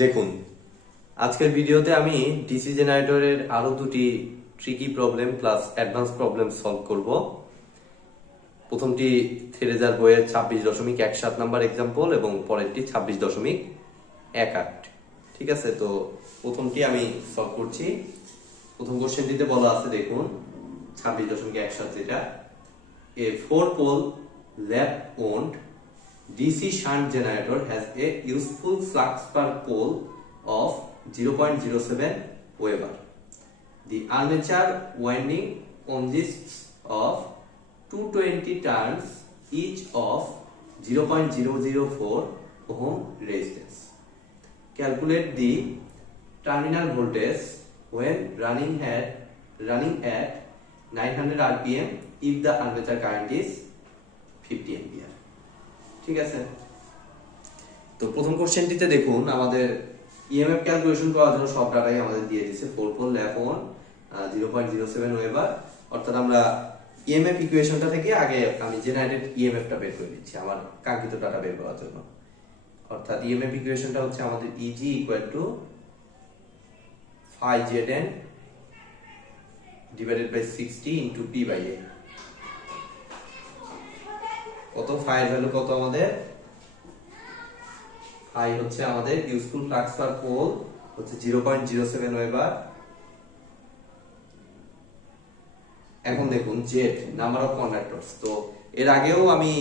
দেখুন, আজকের ভিডিওতে আমি ডিসি জেনারেটরের আরো দুটি tricky problem plus advance problem solve করব। প্রথমটি থেরেজার বইয়ের 26.17 নাম্বার এক্সাম্পল এবং পরেরটি 26.18। ঠিক আছে, তো প্রথমটি আমি সলভ করছি। প্রথম কোশ্চেনটিতে বলা আছে, দেখুন 26.17 যেটা, এ 4-pole lap owned DC shunt generator has a useful flux per pole of 0.07 Weber. The armature winding consists of 220 turns each of 0.004 ohm resistance. Calculate the terminal voltage when running at 900 rpm if the armature current is 50 ampere. ঠিক আছে, তো প্রথম কোশ্চেনটিতে দেখুন আমাদের EMF calculation করার জন্য সব ডাটাই আমাদের দিয়ে দিয়েছে। 4-pole lap on 0.07 ওয়েবার, অর্থাৎ আমরা ইএমএফ ইকুয়েশনটা থেকে আগে আমি জেনারেটেড ইএমএফটা বের করে দিচ্ছি আমার কাঙ্ক্ষিত ডাটা বের করার জন্য। অর্থাৎ ইএমএফ ইকুয়েশনটা হচ্ছে আমাদের E g equal to phi Zn divided by 60 into P by A. কত phi এর ভ্যালু কত আমাদের? phi হচ্ছে আমাদের ইউজফুল ফ্লাক্স পার পোল হচ্ছে 0.07 ওয়েবার। এখন দেখুন জেড নাম্বার অফ কন্ডাক্টরস। তো এর আগেও আমি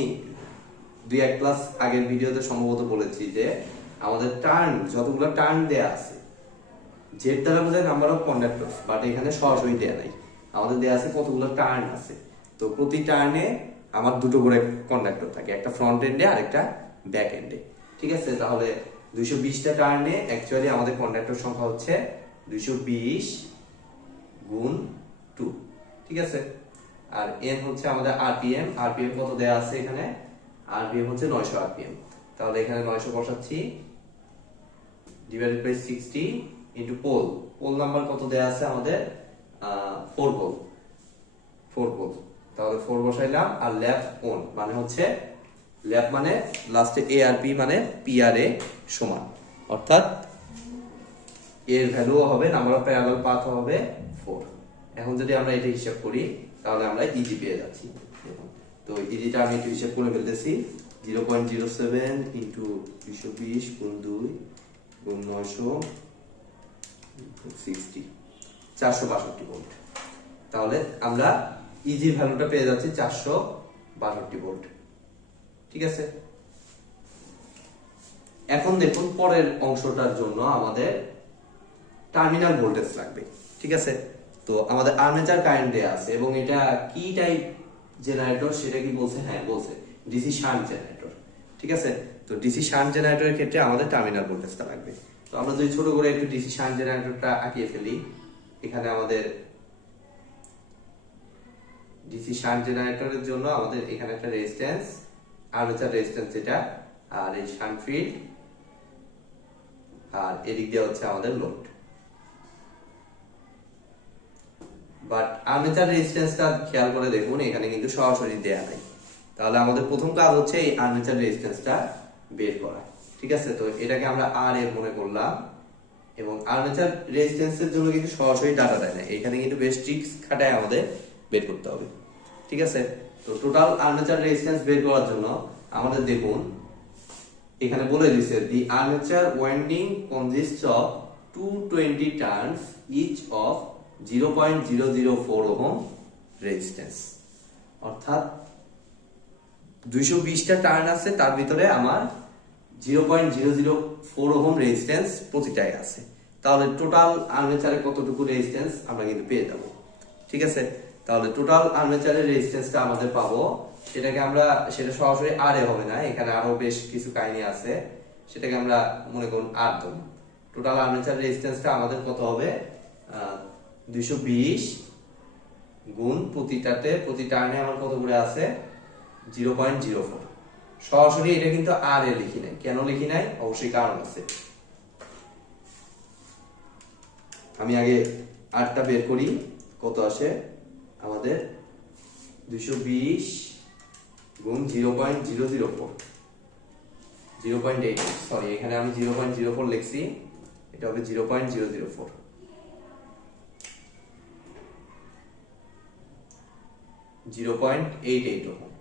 2-1 ক্লাস আগের ভিডিওতে সম্ভবত বলেছি যে আমাদের টার্ন, যতগুলো টার্ন দেয়া আছে জেড দ্বারা বোঝায় নাম্বার অফ কন্ডাক্টরস, বাট এখানে সরাসরি দেয়া নাই, আমাদের দেয়া আছে কতগুলো টার্ন আছে। তো প্রতি টার্নে আমার দুটো করে কন্ডাক্টর থাকে, একটা ফ্রন্ট এন্ডে আর একটা ব্যাক এন্ডে। ঠিক আছে, তাহলে 220টা টার্নে অ্যাকচুয়ালি আমাদের কন্ডাক্টর সংখ্যা হচ্ছে 220 গুণ 2। ঠিক আছে, আর এন হচ্ছে আমাদের আরপিএম। আরপিএম কত দেয়া আছে এখানে? আরপিএম হচ্ছে 900 আরপিএম। তাহলে এখানে 900 বসাচ্ছি divided by 60 into pole. Pole number কত দেয়া আছে আমাদের? 4 পোল। তাহলে 4 বসাইলাম, আর ল্যাপ অন মানে হচ্ছে ল্যাপ মানে লাস্টে এআরপি মানে পিআরএ সমান, অর্থাৎ এর ভ্যালু হবে নাম্বার অফ প্যারালাল পাথ হবে 4। এখন যদি আমরা এটা হিসাব করি তাহলে আমরা ইজি পেয়ে যাচ্ছি। তো ইজিটা আমি একটু হিসাব করে ফেলতেছি। 0.07 ইনটু 220 গুণ 2 গুণ 900 60 462 ভোল্ট। তাহলে আমরা ইজি ভ্যালুটা পেয়ে যাচ্ছি 462 ভোল্ট। ঠিক আছে, এখন দেখুন পরের অংশটার জন্য আমাদের টার্মিনাল ভোল্টেজ লাগবে। ঠিক আছে, তো আমাদের আর্মেচার কারেন্ট দেয়া আছে এবং এটা কি টাইপ জেনারেটর সেটা কি বলছে? হ্যাঁ বলছে, ডিসি শান্ট জেনারেটর। ঠিক আছে, তো ডিসি শান্ট জেনারেটরের ক্ষেত্রে আমাদের টার্মিনাল ভোল্টেজটা লাগবে। তো আমরা যদি ছোট করে একটু ডিসি শান্ট জেনারেটরটা আঁকিয়ে ফেলি, এখানে আমাদের ডিসি শান্ট জেনারেটরের জন্য আমাদের এখানে একটা রেজিস্ট্যান্স, আর্মেচার রেজিস্ট্যান্স যেটা, আর এই শান্ট ফিল্ড, আর এদিক দিয়ে হচ্ছে আমাদের লোড। বাট আর্মেচার রেজিস্ট্যান্সটা খেয়াল করে দেখুন, এখানে কিন্তু সরাসরি দেয়া নাই। তাহলে আমাদের প্রথম কাজ হচ্ছে এই আর্মেচার রেজিস্ট্যান্সটা বের করা। ঠিক আছে, তো এটাকে আমরা আর এর মনে করলাম, এবং আর্মেচার রেজিস্ট্যান্সের জন্য কিন্তু সরাসরি ডাটা দেয় না, এখানে কিন্তু বেশ ট্রিক্স খাটায় আমাদের বের করতে হবে। ঠিক আছে, তো টোটাল আর্মেচার রেজিস্ট্যান্স বের করার জন্য আমাদের দেখুন এখানে বলে দিয়েছে the armature winding consists of 220 turns each of 0.004 ohm resistance, অর্থাৎ 220টা টার্ন আছে, তার ভিতরে আমার 0.004 ওহম রেজিস্ট্যান্স প্রতিটায় আছে। তাহলে টোটাল আর্মেচারে কতটুকু রেজিস্ট্যান্স আমরা কিন্তু পেয়ে যাব। ঠিক আছে, তাহলে টোটাল আর্মেচারের রেজিস্ট্যান্সটা আমাদের পাবো, সেটাকে আমরা, সেটা সরাসরি আর এ হবে না, এখানে আরো বেশ কিছু কাহিনী আছে, সেটাকে আমরা মনে করুন আর ধরি। টোটাল আর্মেচার রেজিস্ট্যান্সটা আমাদের কত হবে? 220 গুণ প্রতি টার্নে আমার কত করে আছে? 0.04। সরাসরি এটা কিন্তু আর এ লিখি নাই। কেন লিখি নাই? অবশ্যই কারণ আছে। আমি আগে আরটা বের করি, কত আসে আমাদের 220 গুণ 0.004 0.8, সরি এখানে আমি 0.04 লিখছি, এটা হবে 0.004 0.88 ওহম।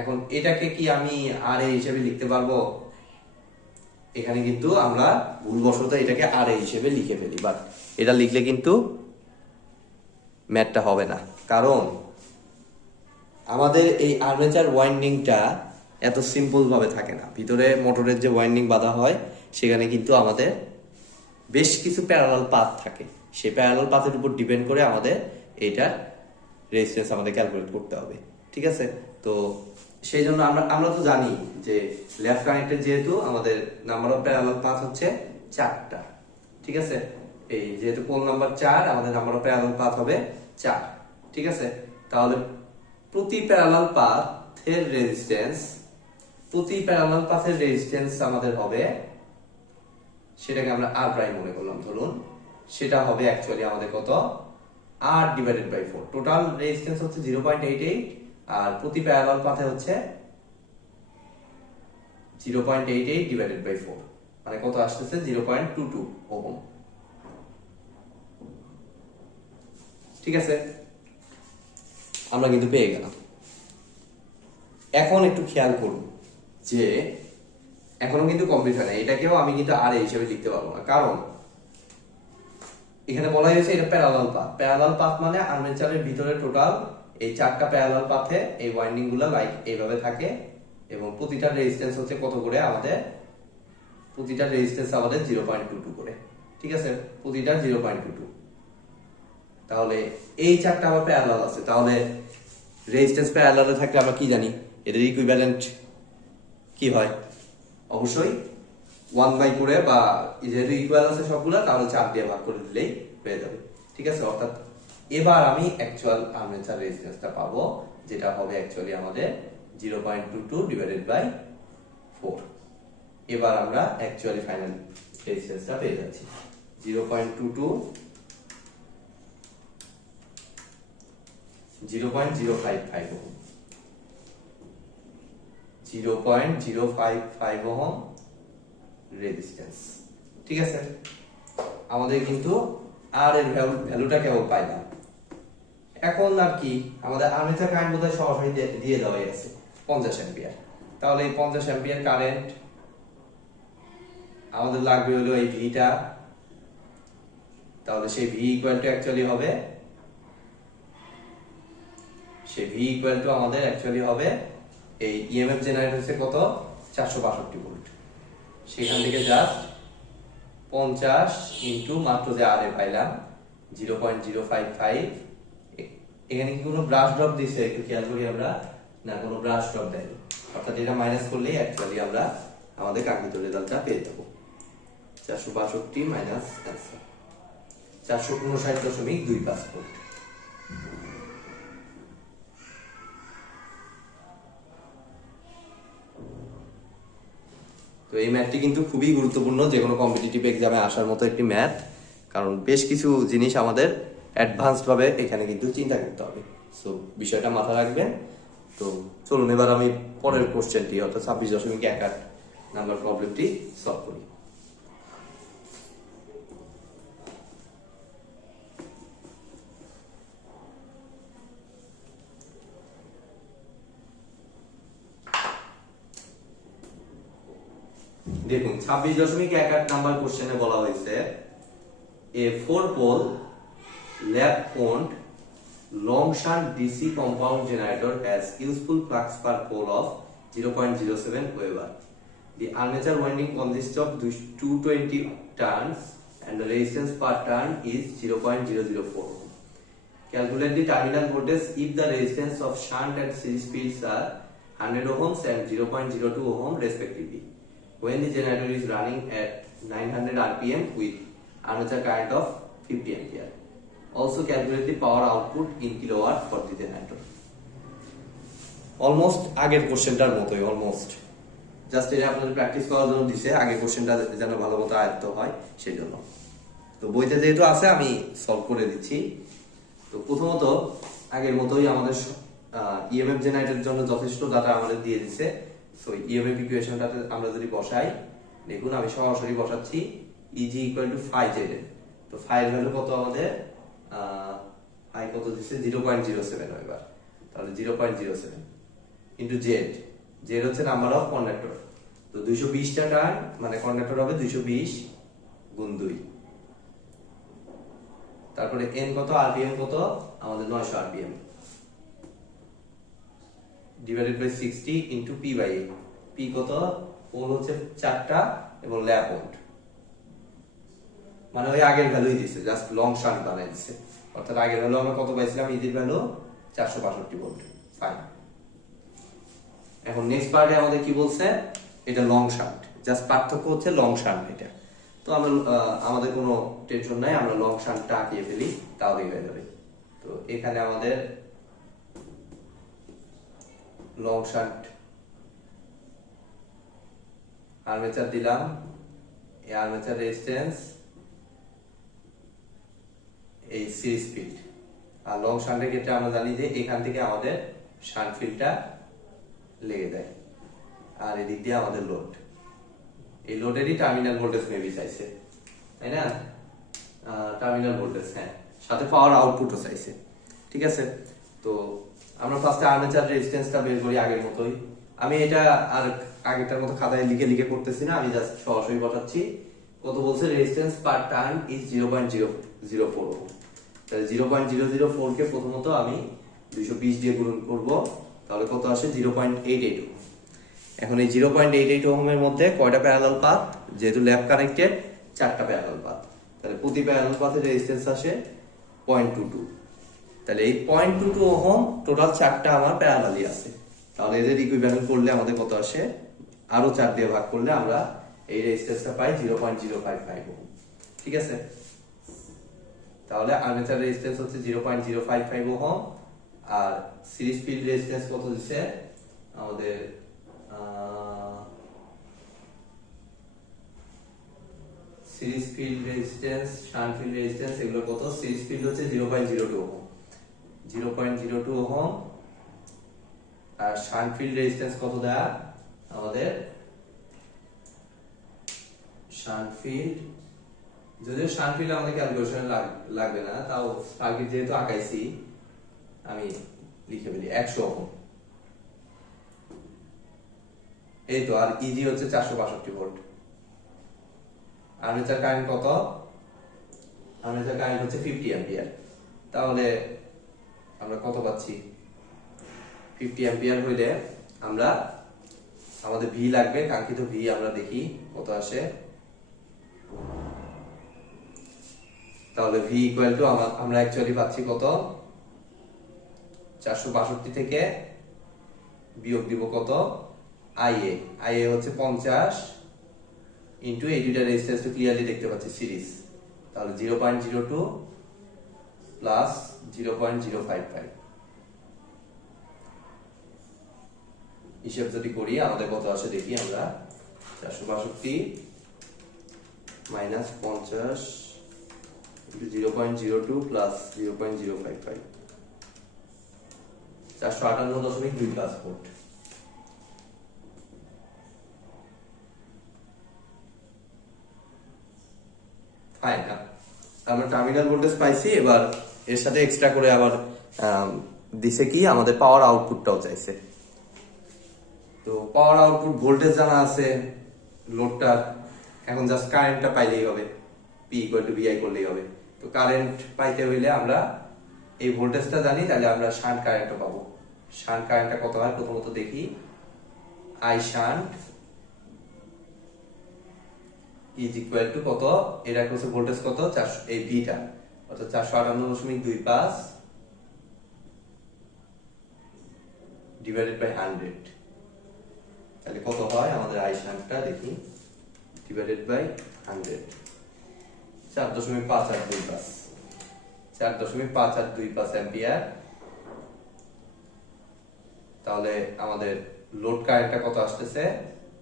এখন এটাকে কি আমি আর এ হিসেবে লিখতে পারবো? এখানে কিন্তু আমরা ভুলবশত এটাকে আর এ হিসেবে লিখে ফেলি, বাট এটা লিখলে কিন্তু ম্যাথটা হবে না, কারণ আমাদের এই আর্মেচার ওয়াইন্ডিংটা এত সিম্পল ভাবে থাকে না। ভিতরে মোটরের যে ওয়াইন্ডিং বাঁধা হয় সেখানে কিন্তু আমাদের বেশ কিছু প্যারালাল পাথ থাকে, সেই প্যারালাল পাথের উপর ডিপেন্ড করে আমাদের এইটার রেজিস্ট্যান্স আমাদের ক্যালকুলেট করতে হবে, ঠিক আছে? তো সেই জন্য আমরা তো জানি যে লেফট কানেক্টেড যেহেতু আমাদের নাম্বার অফ প্যারালাল পাথ হচ্ছে 4টা, ঠিক আছে? এই যেহেতু পোল নাম্বার 4, আমাদের নাম্বার অফ প্যারালাল পাথ হবে 4, ঠিক আছে? তাহলে প্রতি প্যারালাল পাথের রেজিস্ট্যান্স আমাদের হবে, সেটাকে আমরা আর প্রাইম মনে করলাম ধরুন, সেটা হবে অ্যাকচুয়ালি আমাদের কত, r divided by 4। Total resistance হচ্ছে 0.88 আর প্রতি প্যারালাল পাথে হচ্ছে 0.88 ডিভাইডেড বাই 4, মানে কত আসতেছে 0.22 ওহম, ঠিক আছে? আমরা কিন্তু পেয়ে গেলাম। এখন একটু খেয়াল করুন যে এখনো কিন্তু কমপ্লিট হয় না, এটাকেও আমি কিন্তু আর এ হিসেবে লিখতে পারবো না, কারণ এখানে বলা হয়েছে এটা প্যারালাল পাথ মানে আর্মেচারের ভিতরে টোটাল এই 4টা প্যারালাল পাথে এই ওয়াইন্ডিং গুলো লাইক এইভাবে থাকে, এবং প্রতিটা রেজিস্ট্যান্স হচ্ছে কত করে আমাদের, প্রতিটা রেজিস্ট্যান্স আমাদের 0.22 করে, ঠিক আছে? প্রতিটা 0.22। তাহলে এই 4টা আবার প্যারালাল আছে, তাহলে রেজিস্ট্যান্স প্যারালালে থাকলে আমরা কি জানি এদের ইকুইভ্যালেন্ট কি হয়? অবশ্যই 1 করে, বা যেহেতু ইকুয়াল আছে সবগুলা, তাহলে 4 দিয়ে ভাগ করে দিলেই হয়ে যাবে, ঠিক আছে? অর্থাৎ এবার আমি অ্যাকচুয়াল আর্মেচার রেজিস্ট্যান্সটা পাবো, যেটা হবে অ্যাকচুয়ালি আমাদের 0.22 ডিভাইডেড বাই 4। এবার আমরা অ্যাকচুয়ালি ফাইনাল রেজিস্ট্যান্সটা পেয়ে যাচ্ছি 0.22 0.055 ওহম, 0.055 ওহম রেজিস্ট্যান্স, ঠিক আছে? আমাদের কিন্তু আর এর ভ্যালুটা কেবল পাইলাম। এখন আর কি আমাদের আর্মেচার কারেন্ট বোধহয় সরাসরি দিয়ে দেওয়া আছে 50 অ্যাম্পিয়ার। তাহলে এই 50 অ্যাম্পিয়ার কারেন্ট আমাদের লাগবে হলো এই ভিটা, তাহলে সেই ভি ইকুয়াল টু অ্যাকচুয়ালি হবে, আমাদের অ্যাকচুয়ালি হবে এই ইএমএফ জেনারেট হচ্ছে কত, 462 ভোল্ট। সেখান থেকে জাস্ট 50 ইনটু মাত্র যে আর এ পাইলাম 0.055, এখানে কি কোনো ব্রাশ ড্রপ দিছে একটু খেয়াল করি আমরা, না কোনো ব্রাশ ড্রপ দেয়নি, অর্থাৎ এটা মাইনাস করলেই অ্যাকচুয়ালি আমরা আমাদের কাঙ্ক্ষিত রেজাল্টটা পেয়ে যাব। 462 মাইনাস অ্যান্সার 459.25 ভোল্ট। তো এই ম্যাথটি কিন্তু খুবই গুরুত্বপূর্ণ যে কোনো কম্পিটিটিভ এক্সামে আসার মতো একটি ম্যাথ, কারণ বেশ কিছু জিনিস আমাদের অ্যাডভান্সড ভাবে এখানে কিন্তু চিন্তা করতে হবে, সো বিষয়টা মাথায় রাখবেন। তো চলুন এবার আমি পরের কোশ্চেনটি অর্থাৎ 26.18 নাম্বার প্রবলেমটি সলভ করি। দেখুন 26.18 নাম্বার কোশ্চেনে বলা হয়েছে এ 4-pole lap owned long shunt DC compound generator has useful flux per pole of 0.07 Weber. The armature winding consists of 220 turns and the resistance per turn is 0.004. Calculate the terminal voltage if the resistance of shunt and series fields are 100 ohms and 0.02 ohm respectively, when the generator is running at 900 rpm with armature current of 50 ampere. Also calculate the power output in kilowatt for the generator. Almost আগের কোশ্চেনটার মতোই, almost just এটা আপনাদের practice করার জন্য দিছে, আগের কোশ্চেনটা যেন ভালো মতো আয়ত্ত হয় সেই জন্য। তো বইতে যেহেতু আছে আমি সলভ করে দিচ্ছি। তো প্রথমত আগের মতোই আমাদের ইএমএফ জেনারেটরের জন্য যথেষ্ট ডাটা আমাদের দিয়ে দিছে। সো ইএমএফ ইকুয়েশনটাতে আমরা যদি বসাই, দেখুন আমি সরাসরি বসাচ্ছি Eg equal to phi Z. তো ফাই এর ভ্যালু কত আমাদের, ফাই কত দিচ্ছে 0.07 এবার, তাহলে 0.07 ইন্টু জেড। জেড হচ্ছে নাম্বার অফ কন্ডাক্টর। তো 220টা টার্ন মানে কন্ডাক্টর হবে 220 গুণ 2। তারপরে এন কত, আরপিএম কত আমাদের 900 RPM, divided by 60 into P by A. P কত, পোল হচ্ছে 4টা এবং ল্যাপ ওল্ট, মানে ওই আগের ভ্যালুই দিছে, জাস্ট লং শান্ট বানাই দিছে। অর্থাৎ আগের ভ্যালু আমরা কত পাইছিলাম, ইজির ভ্যালু 465 ভোল্ট। ফাইন। এখন নেক্সট পার্টে আমাদের কি বলছে, এটা লং শান্ট, জাস্ট পার্থক্য হচ্ছে লং শান্ট এটা। তো আমরা আমাদের কোনো টেনশন নাই, আমরা লং শান্টটা আঁকিয়ে ফেলি তাহলেই হয়ে যাবে। তো এখানে আমাদের লং শান্ট আর্মেচার দিলাম, এই আর্মেচার রেজিস্ট্যান্স, এই সিরিজ ফিল্ড। আর লং শান্টের ক্ষেত্রে আমরা জানি যে এখান থেকে আমাদের শান্ট ফিল্ডটা লেগে যায়, আর এদিক দিয়ে আমাদের লোড। এই লোডেরই টার্মিনাল ভোল্টেজ মেবি চাইছে, তাই না? টার্মিনাল ভোল্টেজ, হ্যাঁ, সাথে পাওয়ার আউটপুটও চাইছে। ঠিক আছে, তো আমরা ফার্স্টে আর্মেচার রেজিস্ট্যান্সটা বের করি আগের মতোই। আমি এটা আর আগেরটার মতো খাতায় লিখে লিখে করতেছি না, আমি জাস্ট সরাসরি বসাচ্ছি। কত বলছে, resistance per turn is 0.004 ohm. তাহলে 0.004 কে প্রথমত আমি 220 দিয়ে গুণন করব, তাহলে কত আসে 0.88 ওহম। এখন এই 0.88 ওহমের মধ্যে কয়টা প্যারালাল পাথ, যেহেতু ল্যাব কানেক্টেড 4টা প্যারালাল পাথ, তাহলে প্রতি প্যারালাল পাথের রেজিস্ট্যান্স আসে 0.22। তাহলে এই 0.22 ওহম টোটাল 4টা আমার প্যারালালই আছে। তাহলে এদের ইকুইভ্যালেন্ট করলে আমাদের কত আসে, আরো 4 দিয়ে ভাগ করলে আমরা এই রেজিস্ট্যান্সটা পাই 0.055 ওহম। ঠিক আছে, তাহলে আর্মেচার রেজিস্ট্যান্স হচ্ছে 0.055 ওহম, আর সিরিজ ফিল্ড রেজিস্ট্যান্স কত দিচ্ছে আমাদের, series field resistance, shunt field resistance এগুলো কত, সিরিজ ফিল্ড হচ্ছে 0.02 ওহম, 0.02 ওহম, আর শান্ট ফিল্ড রেজিস্ট্যান্স কত দেয়া আমাদের, শান্ট ফিল্ড, যদিও শান্ট ফিল্ড আমাদের ক্যালকুলেশন লাগবে না, তাও সার্কিট যেহেতু আঁকাইছি আমি লিখে ফেলি 100 ওহম। এই তো, আর ইজি হচ্ছে 465 ভোল্ট। আর্মেচার কারেন্ট কত, আর্মেচার কারেন্ট হচ্ছে 50 অ্যাম্পিয়ার। তাহলে আমরা কত পাচ্ছি, 50 অ্যাম্পিয়ার হইলে আমরা আমাদের ভি লাগবে, কাঙ্ক্ষিত ভি আমরা দেখি কত আসে। তাহলে ভি ইকুয়াল টু আমরা অ্যাকচুয়ালি পাচ্ছি কত, 462 থেকে বিয়োগ দিব কত, আইএ। আইএ হচ্ছে 50 ইন্টু এই দুইটা রেজিস্ট্যান্স ক্লিয়ারলি দেখতে পাচ্ছি সিরিজ, তাহলে 0.02 প্লাস 0.055 হিসেব যদি করি আমাদের কত আসে দেখি আমরা, 462 minus 50 into 0.02 plus 0.055, 458.25 volt. Fine, আমরা টার্মিনাল ভোল্টেজ পাইছি। এবার এর সাথে এক্সট্রা করে আবার দিছে কি, আমাদের পাওয়ার আউটপুটটাও চাইছে। তো পাওয়ার আউটপুট ভোল্টেজ জানা আছে লোডটার, এখন জাস্ট কারেন্টটা পাইলেই হবে, পি ইকুয়াল টু ভিআই করলেই হবে। তো কারেন্ট পাইতে হইলে আমরা এই ভোল্টেজটা জানি, তাহলে আমরা শান্ট কারেন্টও পাবো। শান্ট কারেন্টটা কত হয় প্রথমত দেখি, I shunt is equal to কত, এটা হচ্ছে ভোল্টেজ কত, 400, এই ভিটা অর্থাৎ 458.25 ডিভাইডেড বাই 100। তাহলে কত হয় আমাদের আই শান্টটা দেখি, ডিভাইডেড বাই 100, 4.5825, 4.5825 অ্যাম্পিয়ার। তাহলে আমাদের লোড কারেন্টটা কত আসতেছে,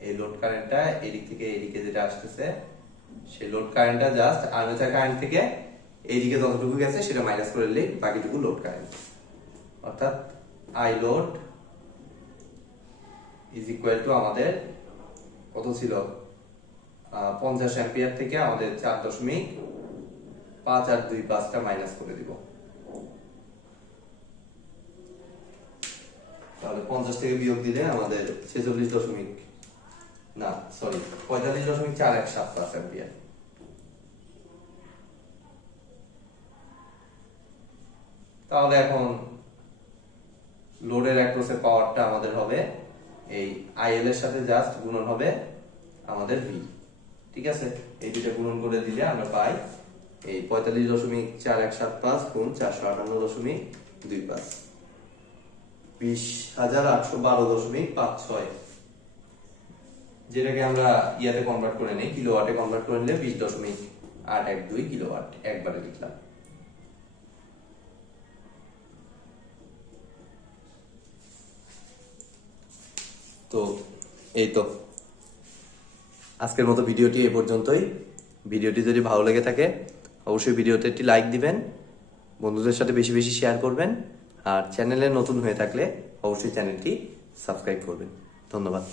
এই লোড কারেন্টটা এদিক থেকে এদিকে যেটা আসতেছে, সেই লোড কারেন্টটা জাস্ট আর্মেচার কারেন্ট থেকে এইদিকে যতটুকু গেছে সেটা মাইনাস করে নিলেই বাকিটুকু লোড কারেন্ট। অর্থাৎ I load is equal to আমাদের কত ছিল 50 অ্যাম্পিয়ার থেকে আমাদের 4.5825টা মাইনাস করে দিব। তাহলে 50 থেকে বিয়োগ দিলে আমাদের 45.417 অ্যাম্পিয়ার। তাহলে এখন লোডের অ্যাক্রসের পাওয়ারটা আমাদের হবে এই আইএল এর সাথে জাস্ট গুণন হবে আমাদের ভি। ঠিক আছে, এই দুটো গুণন করে দিলে আমরা পাই এই 45.4175 গুণ 458.25 20,812.56, যেটাকে আমরা ইয়াতে কনভার্ট করে নেই, কিলোওয়াটে কনভার্ট করে নিলে 20.812 কিলোওয়াট একবারে লিখলাম। তো এই তো আজকের মতো ভিডিওটি এ পর্যন্তই। ভিডিওটি যদি ভালো লেগে থাকে অবশ্যই ভিডিওতে একটি লাইক দিবেন, বন্ধুদের সাথে বেশি বেশি শেয়ার করবেন, আর চ্যানেলে নতুন হয়ে থাকলে অবশ্যই চ্যানেলটি সাবস্ক্রাইব করবেন। ধন্যবাদ।